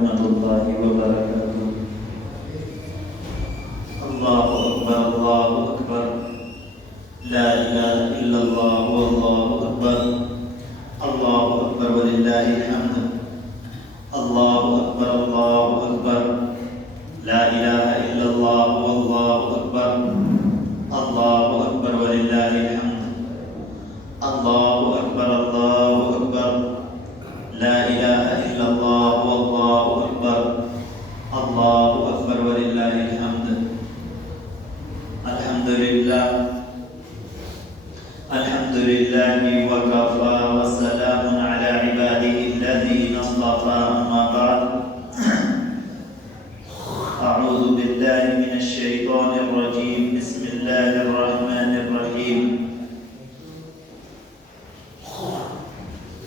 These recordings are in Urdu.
ورحمة الله وبركاته. الله أكبر الله أكبر، لا إله إلا الله والله أكبر، الله أكبر ولله الحمد، الله أكبر الله أكبر، لا إله إلا الله والله أكبر، الله أكبر ولله الحمد، الله أكبر الله أكبر، لا إله إلا الله والله أكبر، الله أكبر ولله الحمد. الحمد لله الحمد لله وكفى وسلام على عباده الذين اصطفى. أما بعد، أعوذ بالله من الشيطان الرجيم. بسم الله الرحمن الرحيم.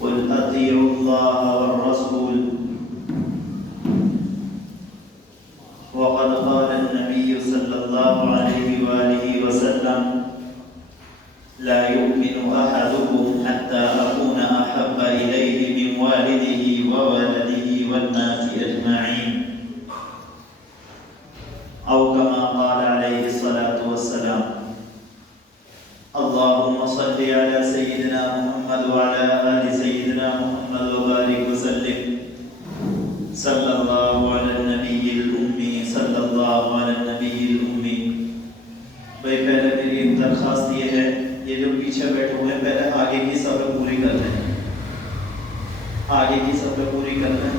قل أطيعوا الله والرسول. وقد قال النبي صلى الله عليه وآله وسلم: لا يؤمن أحدكم حتى أكون أحب إليه من والده وولده والناس أجمعين، أو كما قال عليه الصلاة والسلام. اللهم صل على سيدنا محمد وعلى آل سيدنا محمد وبارك وسلم. صلى الله على النبي الأمي، صلى الله على النبي الأمي. بھائی پہلے میری ایک درخواست یہ ہے، یہ جو پیچھے بیٹھے ہوئے ہیں پہلے آگے کی صبر پوری کر لیں، آگے کی صبر پوری کر لیں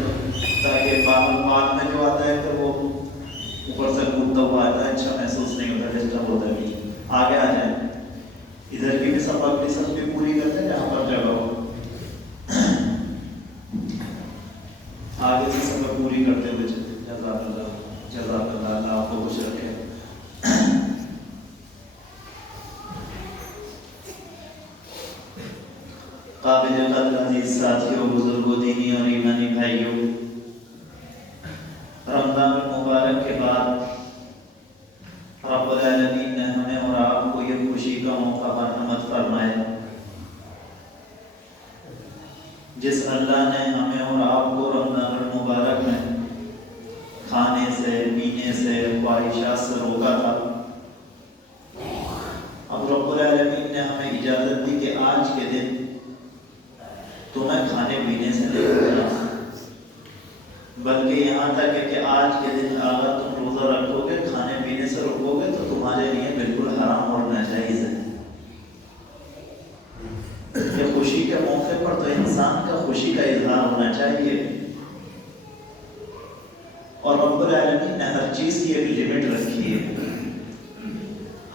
تاکہ بعد میں جو آتا ہے پھر وہ اوپر سے کودتا ہوا آتا ہے، اچھا محسوس نہیں ہوتا، ڈسٹرب ہوتا ہے. آگے آ جائیں، ادھر کی بھی سب اپنی سب بھی پوری کرتے ہیں جہاں پر جگہ ہو. آگے سے سب پوری کرتے ہوئے چلتے. جزاک اللہ، جزاک اللہ، اللہ آپ کو خوش رکھے. قابل قدر عزیز ساتھیوں، بزرگوں، دینی اور ایمانی بھائیوں، رمضان المبارک کے بعد رب العالمین نے ہمیں اور آپ کو یہ خوشی کا موقع برہمت فرمایا. جس اللہ نے ہمیں اور آپ کو رمضان المبارک میں کھانے سے، پینے سے، خواہشات سے روکا تھا، اب رب العالمین نے ہمیں اجازت دی کہ آج کے دن تمہیں کھانے پینے سے نہیں روکنا، بلکہ یہاں تک ہے کہ آج کے دن اگر تم روزہ رکھو گے، کھانے پینے سے رکو گے تو تمہارے لیے بالکل حرام اور ناجائز ہے. کہ خوشی کے موقع پر تو انسان کا خوشی کا اظہار ہونا چاہیے، اور رب العالمین نے ہر چیز کی ایک لمٹ رکھی ہے.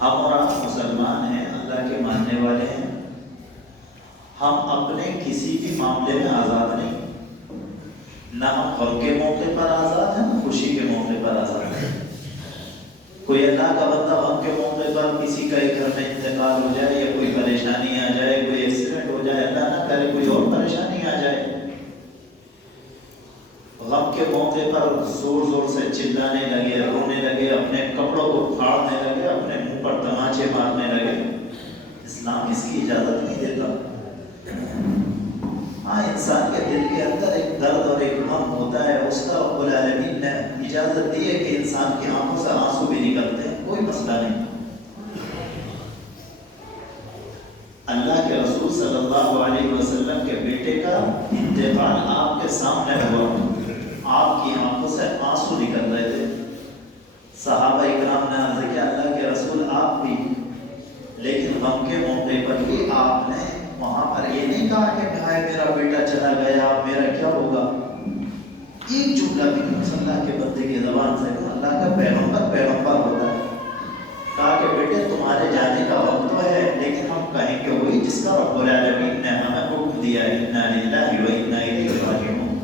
ہم اور آپ مسلمان ہیں، اللہ کے ماننے والے ہیں، ہم اپنے کسی بھی معاملے میں آزاد نہیں، نہ ہم غم کے موقع پر آزاد ہیں، نہ خوشی کے موقع پر آزاد ہیں. کوئی اللہ کا بندہ غم کے موقع پر کسی کا ایک گھر میں انتقال ہو جائے یا کوئی پریشانی آ جائے، کوئی ایکسیڈنٹ ہو جائے، اللہ نہ کرے کوئی اور پریشانی آ جائے، غم کے موقع پر زور زور سے چلانے لگے، رونے لگے، اپنے کپڑوں کو پھاڑنے لگے، اپنے منہ پر تماچے مارنے لگے، اسلام اس کی اجازت نہیں دیتا. ہاں، انسان کے دل کے اندر ایک درد اور ایک غم ہوتا ہے، اس کا رب العالمین نے اجازت دی ہے کہ انسان کی آنکھوں سے آنسو بھی نکلتے ہیں، کوئی مسئلہ نہیں. اللہ کے رسول صلی اللہ علیہ وسلم کے بیٹے کا انتقال آپ کے سامنے ہوا، آپ کی آنکھوں سے آنسو نکل رہے تھے. صحابہ اکرام نے عرض کیا، اللہ کے رسول آپ بھی، لیکن غم کے موقع پر بھی آپ نے وہاں پر یہ نہیں کہا کہ بھائی میرا بیٹا چلا گیا، میرا کیا ہوگا. ایک جملہ بھی اللہ کے بندے کی زبان سے، اللہ کا پیغمبر ہوتا ہے، کہا کہ بیٹے تمہارے جانے کا وقت تو ہے، لیکن ہم کہیں کہ وہی جس کا رب العالمین نے ہمیں حکم دیا ہے، انا للہ و انا الیہ راجعون،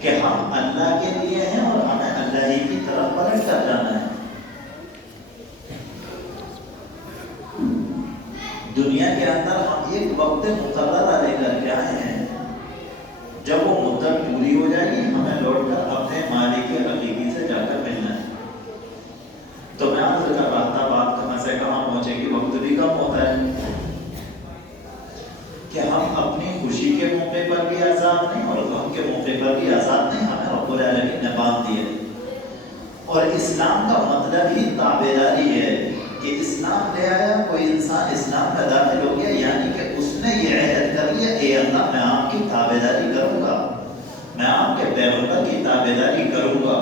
کہ ہم اللہ کے لیے ہیں اور ہمیں اللہ ہی کی طرف پلٹ کر جانا ہے. دنیا کے اندر ہم ایک وقت مقررہ لے کر کے آئے ہیں، جب وہ مدت پوری ہو جائے گی ہمیں لوٹ کر اپنے مالک حقیقی سے جا کر ملنا ہے. تو میں عرض کر رہا تھا بات کہاں سے کہاں پہنچے گی، وقت بھی کم ہوتا ہے، کہ ہم اپنی خوشی کے موقع پر بھی آزاد نہیں اور غم کے پیپر بھی آزاد نہیں، ہمیں رب العالمین نے باندھ دیے. اور اسلام کا مطلب ہی تابعداری ہے کہ اسلام لے آیا کوئی انسان، اسلام میں داخل ہو گیا، یعنی کہ اس نے یہ عہد کر لیا اے اللہ میں آپ کی تابعداری کروں گا، میں آپ کے پیغمبر کی تابعداری کروں گا،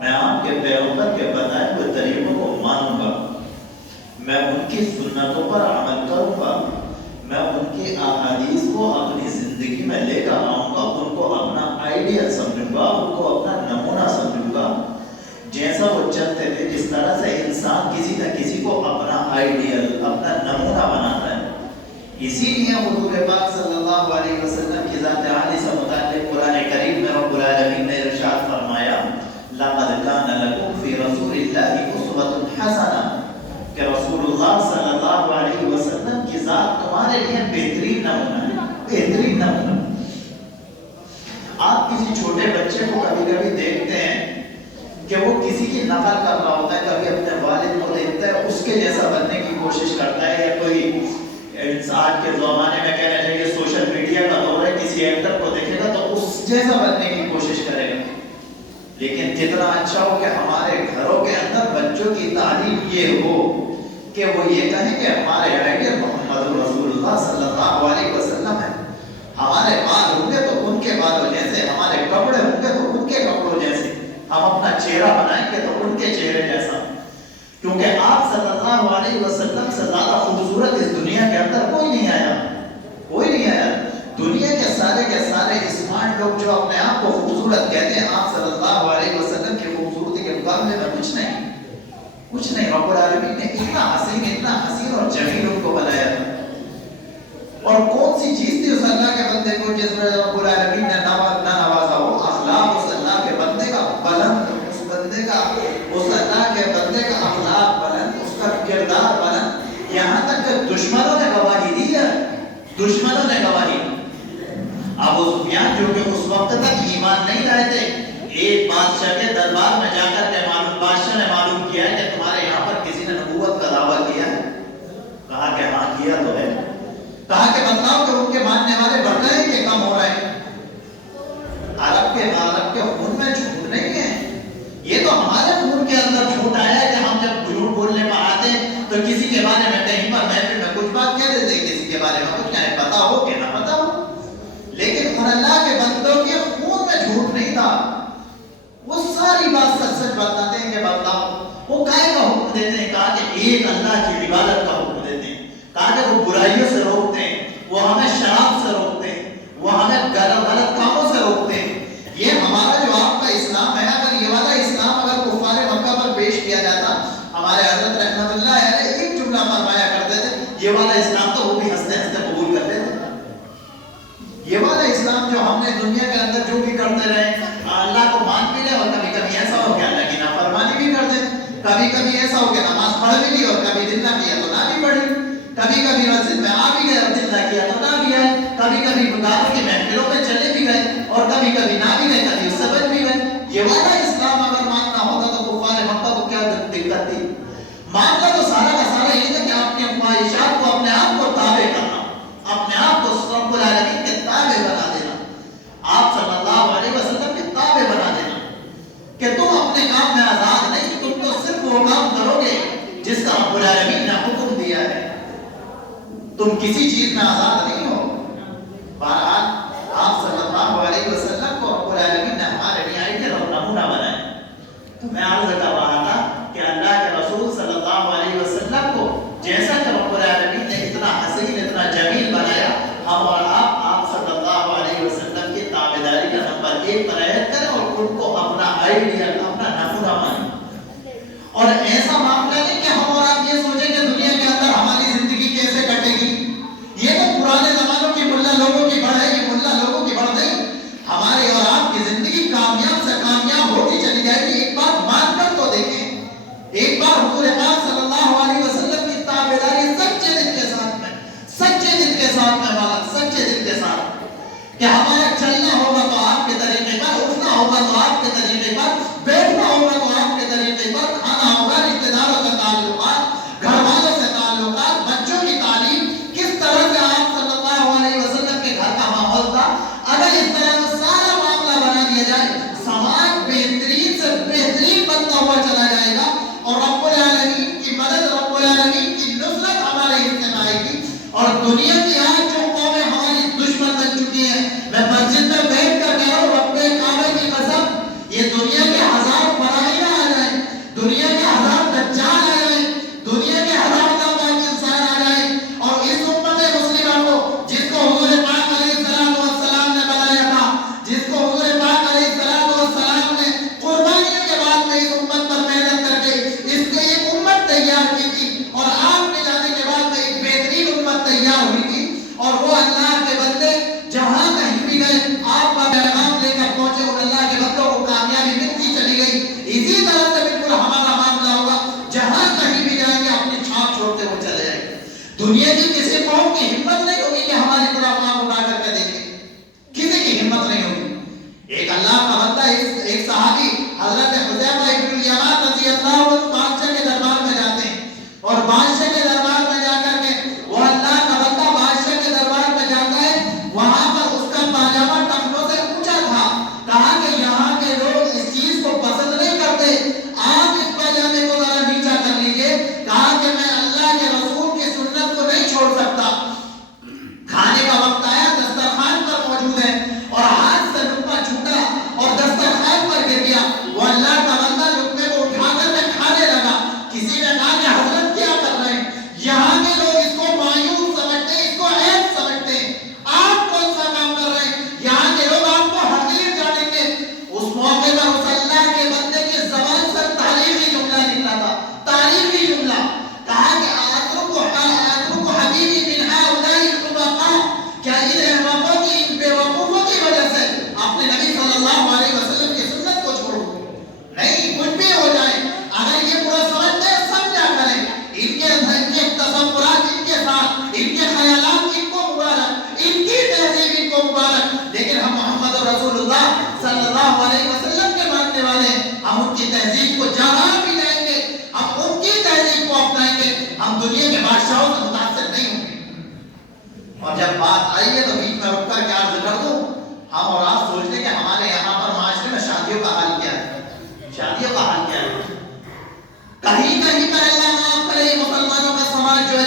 میں آپ کے پیغمبر کے بتائے ہوئے طریقوں کو مانوں گا، میں ان کی سنتوں پر عمل کروں گا، میں ان کی احادیث کو اپنی زندگی میں لے کر آؤں گا، ان کو اپنا آئیڈیل سمجھوں گا، ان کو اپنا نمونہ سمجھوں گا. جیسا وہ چلتے تھے، جس طرح سے انسان کسی نہ کسی کو اپنا آئیڈیل، اپنا نمونہ بناتا ہے. اسی لیے حضور پاک صلی اللہ علیہ وسلم کی ذات عالی سے متعلق قرآن کریم میں رب العالمین نے ارشاد فرمایا لَقَدْ كَانَ لَكُمْ فِي رَسُولِ اللَّهِ أُسْوَةٌ حَسَنَةٌ کہ رسول اللہ صلی اللہ علیہ وسلم کی ذات تمہارے لیے بہترین نمونہ ہے، بہترین نمونہ. آپ کسی چھوٹے بچے کو کبھی کبھی دیکھتے ہیں کہ وہ کسی کی نقل کر رہا ہوتا ہے، کبھی اپنے والد کو دیکھتا ہے اس کے جیسا بننے کی کوشش کرتا ہے، یا کوئی آج کے زمانے میں کہنا چاہیے سوشل میڈیا کا دور ہے، کسی ایکٹر کو دیکھے گا تو اس جیسا بننے کی کوشش کرے گا. لیکن کتنا اچھا ہو کہ ہمارے گھروں کے اندر بچوں کی تعلیم یہ ہو کہ وہ یہ کہیں کہ ہمارے آئیڈیل محمد رسول اللہ صلی اللہ علیہ وسلم ہے. ہمارے بال ہوں گے تو ان کے بالوں جیسے، ہمارے کپڑے ہوں گے تو ان کے کپڑوں جیسے، ہم اپنا چہرہ بنائیں گے تو ان کے چہرے جیسا. کیونکہ آپ صلی اللہ علیہ وسلم سے زیادہ خوبصورت اس دنیا کے اندر کوئی نہیں آیا، کوئی نہیں آیا. دنیا کے سارے اسمارٹ لوگ جو اپنے آپ کو خوبصورت کہتے ہیں، آپ صلی اللہ علیہ وسلم کی خوبصورتی کے مقابلے میں کچھ نہیں، کچھ نہیں. رب العالمین نے اتنا حسین اور جمیل ان کو بنایا تھا. اور کون سی چیز تھی اس اللہ کے بندے کو جس میں رب العالمین نے نہ نوازا؟ وہ اخلاق اس اللہ کے بندے کا بلند، اس بندے کا، اس اللہ کے بندے کا اخلاق بلند، اس کا کردار بلند. یہاں تک کہ دشمنوں نے گواہی دی ہے، دشمنوں نے گواہی. ابو سفیان جو کہ اس وقت تک ایمان نہیں لائے تھے، ایک بادشاہ کے دربار میں جا کر کے بادشاہ نے معلوم کیا ہے کہ تمہارے یہاں پر کسی نے نبوت کا دعویٰ کیا ہے. کہا کہ ہاں کیا تو ہے. کہا کہ بتلاؤ کہ ان کے ماننے والے بڑھ رہے ہیں کہ کم ہو رہے ہیں؟ عرب کے خون میں جھوٹ نہیں ہے، یہ تو ہمارے خون کے اندر جھوٹ آیا ہے کہ ہم جب جھوٹ بولنے پر آتے ہیں تو کسی کے بارے میں کہیں پر محفل میں کچھ بات کہہ دیتے ہیں، کسی کے بارے میں کچھ کہیں پتا ہو کہ نہ پتا ہو. لیکن ان اللہ کے بندوں کے خون میں جھوٹ نہیں تھا. وہ ساری بات سچ سچ بتاتے ہیں کہ بتلاؤ. وہ کائے کا حکم دیتے ہیں؟ کہا کہ ایک اللہ کی عبادت کا حکم دیتے ہیں. کہا کہ وہ برائیوں سے روکتے ہیں، وہ ہمیں شراب سے روکتے ہیں، وہ ہمیں غلط کاموں سے روکتے ہیں. یہ ہمارا جو آپ کا اسلام ہے، اگر یہ والا اسلام اگر کفار مکہ پر پیش کیا جاتا، ہمارے حضرت رحمت اللہ علیہ ایک جملہ فرمایا کرتے تھے، یہ والا اسلام تو وہ بھی ہنستے ہنستے قبول کرتے تھے. یہ والا اسلام جو ہم نے دنیا کے اندر جو بھی کرتے رہے، اللہ کو مان بھی لے اور کبھی کبھی ایسا ہو کہ اللہ کی نافرمانی بھی کر دیں، کبھی کبھی ایسا ہو کہ نماز پڑھ بھی لی اور کبھی دل نہ کیا تو نہ بھی پڑھی، کبھی کبھی مسجد میں آ بھی گئے اور دل نہ کیا تو نہ بھی آئے، کبھی کبھی دعوت کی محفلوں میں چلے بھی گئے اور کبھی کبھی نہ بھی گئے، کبھی اس سے بچ بھی گئے. یہ والا اسلام اگر ماننا ہوتا تو کفار مکہ کو کیا دقت تھی؟ معاملہ تو سارا کا سارا یہ تھا کہ اپنی خواہشات کو، اپنے آپ کو تابع کرنا، اپنے آپ کو رب العالمین کے تابع بنا دینا، آپ صلی اللہ علیہ وسلم کے تابع بنا دینا کہ تم اپنے کام میں آزاد نہیں، تم تو صرف وہ کام کرو گے جس کا رب العالمین نے حکم دیا ہے. تم کسی چیز میں آزاد نہیں ہو. بہرحال آپ صلی اللہ علیہ وسلم کو رب العالمین نے ہمارے لیے آئیڈیل اور نمونہ بنایا. تو میں عرض کر رہا تھا کہ اللہ کے رسول صلی اللہ علیہ وسلم کو جیسا کہ رب العالمین نے اتنا حسین، اتنا جمیل بنایا، ہم اور آپ صلی اللہ علیہ وسلم کی تابعداری کا نمبر 1 پر عہد کریں اور ان کو اپنا آئیڈیل، اپنا نمونہ مانیں. اور ایسا معاملہ نہیں کہ ہم اور آپ یہ سوچیں کہ دنیا کے اندر ہماری زندگی کیسے کٹے گی. یہ تو پرانے زمانوں کی ملا لوگوں کی بڑھ ہے، یہ ملا لوگوں کی بڑھ نہیں. ہماری اور آپ کی زندگی کامیاب سے کامیاب ہوتی چلی جائے گی. ایک بات مان کر تو دیکھیں، ایک بار حضور پاک صلی اللہ علیہ وسلم کی تابعداری سچے دل کے ساتھ میں، سچے دل کے ساتھ میں مانا، سچے دل کے ساتھ کہ ہمارا چلنا ہوگا تو آپ کے طریقے پر، اٹھنا ہوگا تو آپ کے طریقے پر،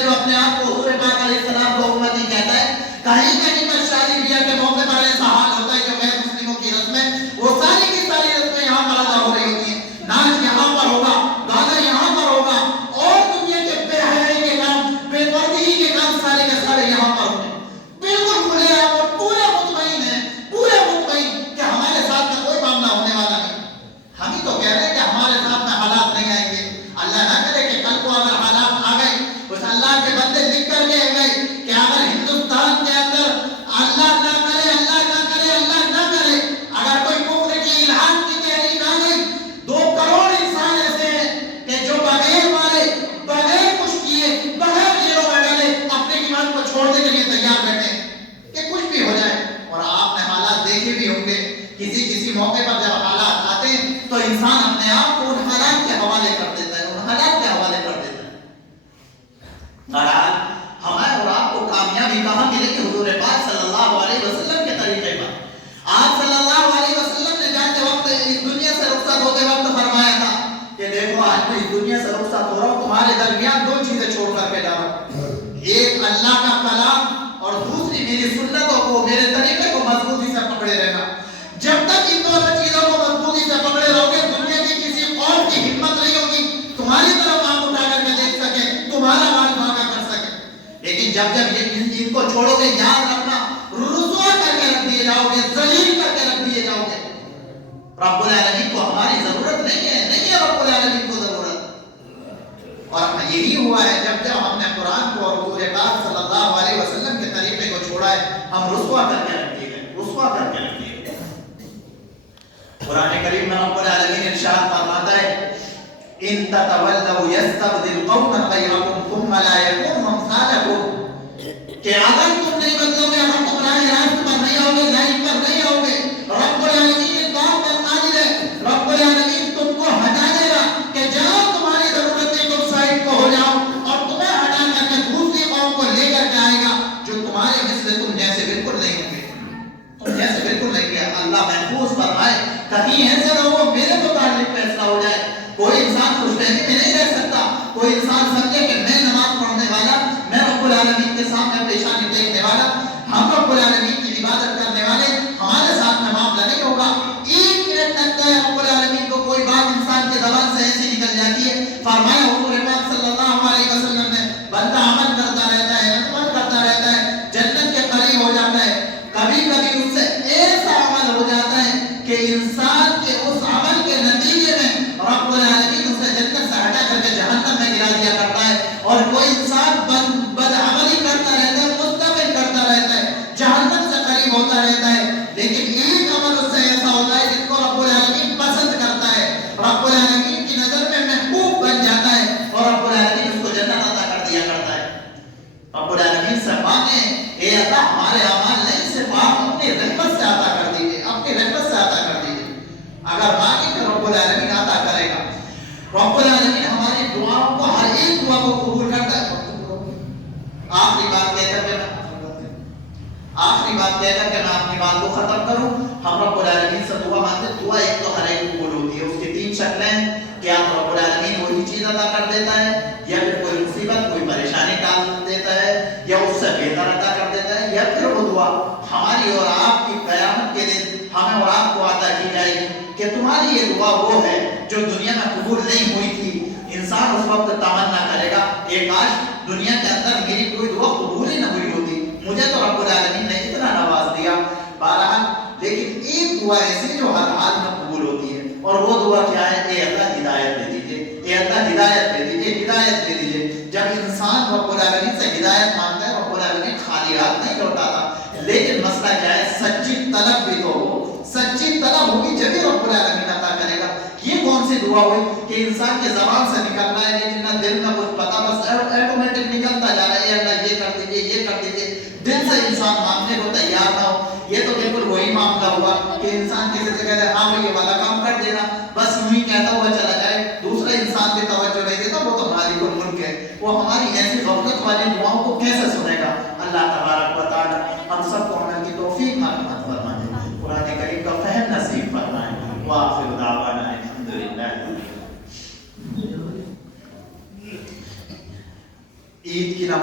جو اپنے آپ کو حضور پاک علیہ السلام کو امتی کہتا ہے، کہیں کہیں پر شادی بیاہ کے موقع پر ایسا حال ہوتا ہے کہ غیر مسلموں کی رسمیں، وہ ساری کی ساری رسمیں یہاں پر ادا ہو رہی ہوتی ہیں، ناچ یہاں پر ہوگا، گانا یہاں پر ہوگا، اور دنیا کے بے حیائی کے کام، بے پردگی کے کام سارے کے سارے یہاں پر ہوتے ہیں، بالکل کھلے عام اور پورے مطمئن ہیں، پورے مطمئن کہ ہمارے ساتھ میں کوئی معاملہ ہونے والا نہیں۔ ہم ہی تو کہہ رہے ہیں کہ ہمارے ساتھ میں حالات نہیں آئیں گے، اللہ نہ کرے کہ کل کو اگر حالات آ گئے، اس اللہ کے بندے لکھ کر کے گئے کہ اگر ہندوستان کے اندر اللہ نہ کرے، اللہ نہ کرے، اللہ نہ کرے، اگر کوئی کفر کی الہام کی تحریک آ گئی، 2 کروڑ انسان ایسے ہیں کہ جو بغیر مارے، بغیر کچھ کیے، بغیر جیلوں میں ڈالے اپنے ایمان کو چھوڑنے کے لیے تیار بیٹھے ہیں کہ کچھ بھی ہو جائے۔ اور آپ نے حالات دیکھے بھی ہوں گے، کسی موقع پر جب حالات آتے ہیں تو انسان اپنے آپ کو ان حالات کے حوالے کر دیتا ہے، ان حالات کے حوالے کر دیتا ہے۔ بہرحال ہمیں اور آپ کو کامیابی کہاں ملے گی؟ حضور پاک صلی اللہ علیہ وسلم کے طریقے پر۔ آپ صلی اللہ علیہ وسلم نے جاتے وقت اس دنیا سے رخصت ہوتے وقت فرمایا تھا کہ دیکھو آج میں اس دنیا سے رخصت ہو رہا ہوں، تمہارے درمیان 2 چیزیں چھوڑ کر کے جا رہا ہوں، ایک اللہ کا کلام اور دوسری میری سنتوں کو، میرے طریقے کو مضبوطی سے پکڑے رہنا۔ جب تک ان دونوں چیزوں کو مضبوطی سے پکڑے رہو گے، دنیا کی کسی قوم کی ہمت نہیں ہوگی تمہاری طرف آنکھ اٹھا کر کے دیکھ سکے، تمہارا مال بھاگا کر سکے۔ لیکن جب ان کو چھوڑو گے، یاد رکھنا رسوا کر کے رکھ دیے جاؤ گے، ذلیل کر کے رکھ دیے جاؤ گے۔ رب العالمین کو ہماری ضرورت نہیں ہے، نہیں ہے رب العالمین کو ضرورت۔ اور یہی ہوا ہے جب ہم نے قرآن کو اور حضور پاک صلی اللہ علیہ وسلم کے طریقے کو چھوڑا ہے، ہم رسوا کر کے رکھ دیے گئے، رسوا کر کے رکھ دیے گئے۔ قرآن کریم میں رب العالمین ارشاد فرماتا ہے ان تتولوا یستبدل قوما غیرکم ثم لا یکونوا امثالکم، کہ اگر تم نہیں بدلو گے، اگر تم راہ راست پر نہیں آؤ گے، لائن پر نہیں آؤ گے، رب العالمین اس بات پر قادر ہے، رب العالمین تم کو ہٹا دے گا کہ جہاں تمہاری ضرورت ہے تم سائڈ کو ہو جاؤ، اور تمہیں ہٹا کر کے دوسری قوم کو لے کر کے آئے گا جو تمہارے مثل تم جیسے بالکل نہیں ہوں گے، تم جیسے بالکل نہیں ہے۔ اللہ محفوظ فرمائے کہیں ایسا نہ ہو میرے متعلق فیصلہ ہو جائے، کوئی انسان خوش فہمی میں نہیں رہ سکتا، کوئی انسان سمجھے کہ میں نماز پڑھنے والا، میں رب العالمین کے سامنے پیشانی ٹیکنے والا، ہم رب العالمین کی عبادت کرنے والے، ہمارے ساتھ میں معاملہ نہیں ہوگا۔ 1 منٹ لگتا ہے رب العالمین کو کوئی بات انسان کے زبان سے ایسی نکل جاتی ہے، فرمایا حضور پاک صلی اللہ علیہ وسلم نے بندہ عمل کرتا رہتا ہے، عمل کرتا رہتا ہے، جنت کے قریب ہو جاتا ہے، کبھی کبھی اس سے ایسا عمل ہو جاتا ہے کہ انسان کے اس عمل کے نتیجے میں رب العالمین اسے جنت سے ہٹا کر کے جہنم میں گرا دیا کرتا ہے، اور کوئی انسان بدعملی کرتا رہتا ہے، مستقل کرتا رہتا ہے، جہنم سے قریب ہوتا رہتا ہے، لیکن ایک عمل اس سے ایسا ہوتا ہے جس کو رب العالمین پسند کرتا ہے، رب العالمین کی نظر میں محبوب بن جاتا ہے، اور رب العالمین اس کو جنت عطا کر دیا کرتا ہے۔ رب العالمین سے مانگیں اے اللہ ہمارے اعمال نہیں، صرف آپ اپنی رحمت سے عطا کر دیجیے، اپنی رحمت سے عطا کر دیجیے۔ اگر مانگیں تو رب العالمین عطا کرے گا۔ رب العالمین ہماری دعاؤں کو، ہر ایک دعا کو قبول کرتا ہے۔ آخری بات کہہ کر کے میں اپنی بات کو ختم کروں، ہم رب العالمین سے دعا مانگتے ہیں، دعا ایک تو ہر ایک قبول ہوتی ہے، اس کی 3 شکلیں ہیں کہ آپ رب العالمین وہی چیز عطا کر دیتا ہے، یا پھر کوئی مصیبت، کوئی پریشانی ٹال دیتا ہے، یا اس سے بہتر عطا کر دیتا ہے، یا پھر وہ دعا ہماری اور آپ کی قیامت کے دن ہمیں اور آپ کو عطا کی جائے گی کہ تمہاری یہ دعا وہ ہے جو دنیا میں قبول نہیں ہوئی تھی۔ انسان اس وقت تمنا کرے گا ایک کاش دنیا کے اندر میری کوئی دعا قبول ہی نہ ہوئی ہوتی، مجھے تو رب العالمین نے اتنا نواز دیا۔ بہرحال لیکن ایک دعا ایسی جو ہر حال میں قبول ہوتی ہے، اور وہ دعا کیا ہے؟ اے اللہ ہدایت دے دیجیے، اے اللہ ہدایت دے دیجیے، ہدایت دے دیجیے۔ جب انسان رب العالمین سے ہدایت مانگتا ہے، رب العالمین خالی ہاتھ نہیں لوٹاتا، لیکن مسئلہ کیا ہے؟ سچی طلب بھی تو ہو، سچی طلب ہوگی جبھی رب العالمین عطا کرے گا۔ یہ کون سی دعا ہوئی کہ انسان کے زبان سے نکلنا ہے لیکن نہ دل میں کچھ پتا، بس ایٹومیٹک نکلتا جا رہا ہے، اے اللہ یہ کر دیجیے، یہ کر دیجیے، دل سے انسان مانگنے کو تیار نہ ہو۔ یہ تو بالکل وہی معاملہ ہوا کہ انسان کسی سے کہتے ہیں ہاں بھائی یہ والا کام کر دینا، بس یوں ہی کہتا ہوا چلا جائے، دوسرا انسان بھی توجہ نہیں دیتا، وہ تو مالک الملک ہے، وہ ہماری ایسی غفلت والی دعاؤں کو کیسے سنے گا؟ اللہ تبارک و تعالی ہم سب کو عمل کی توفیق مرحمت فرمائے، قرآن کریم کا فہم نصیب فرمائے۔ وآخر دعوانا الحمدللہ۔ عید کی نماز